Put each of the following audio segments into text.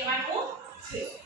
કહેવાનું છે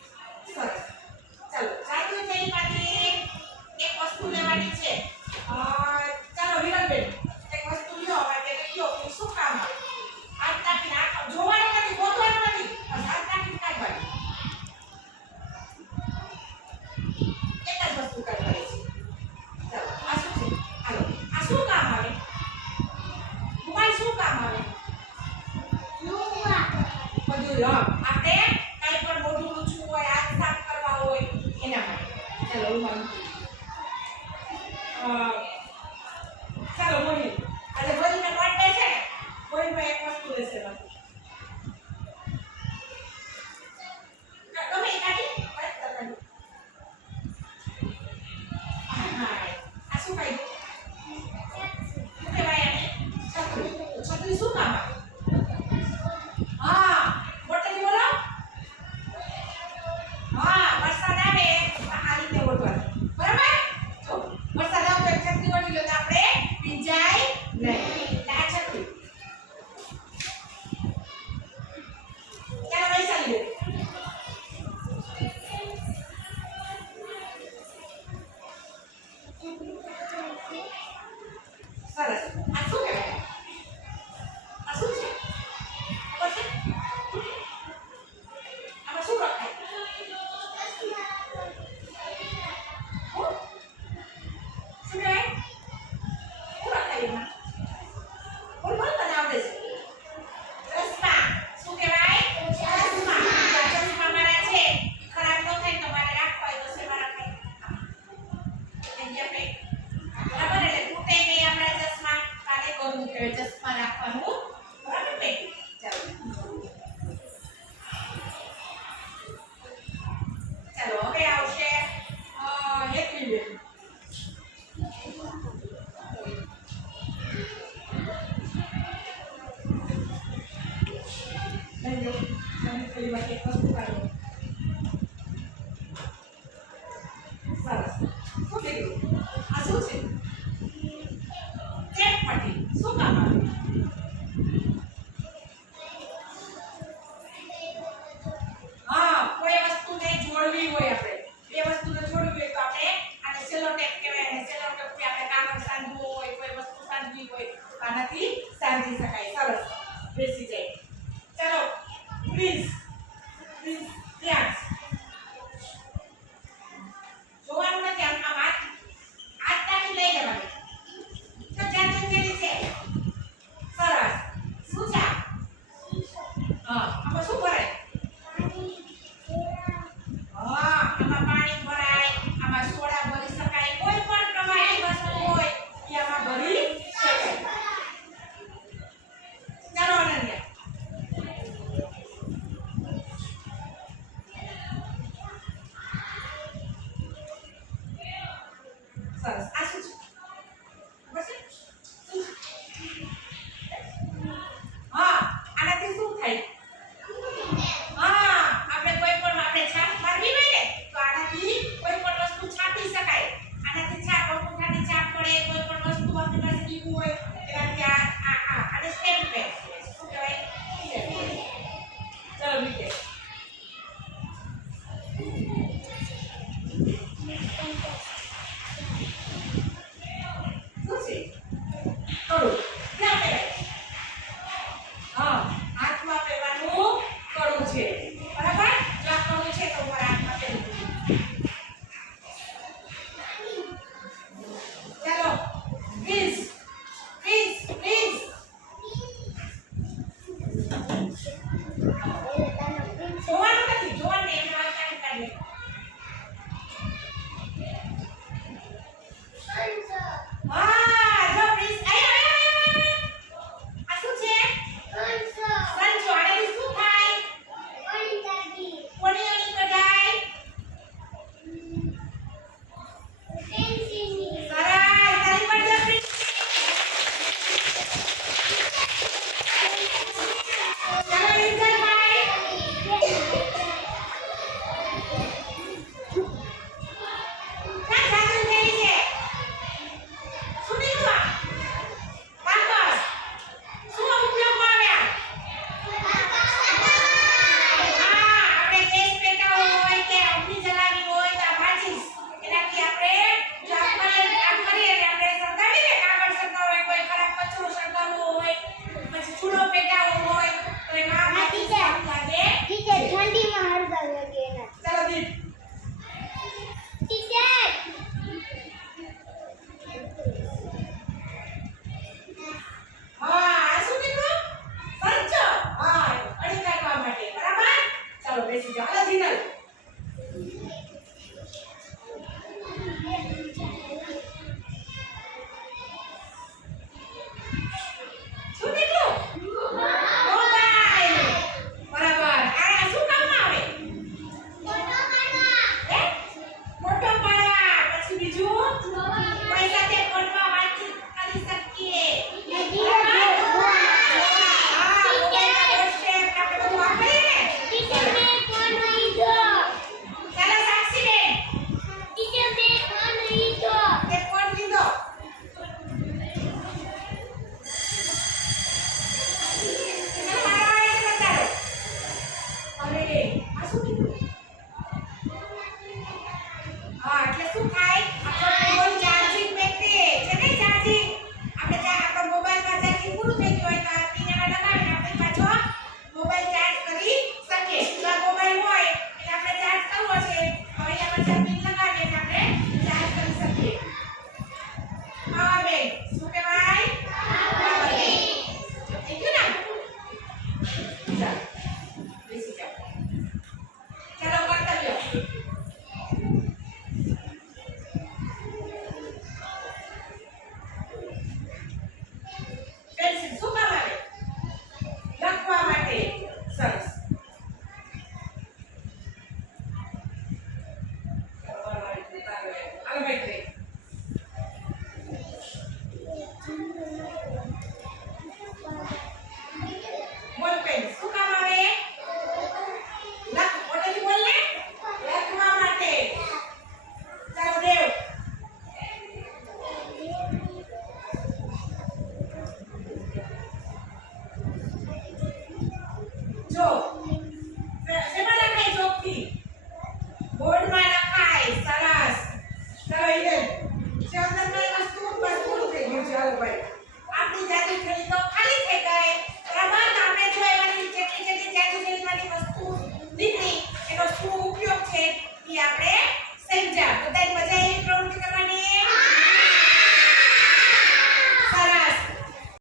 cosas. Ah,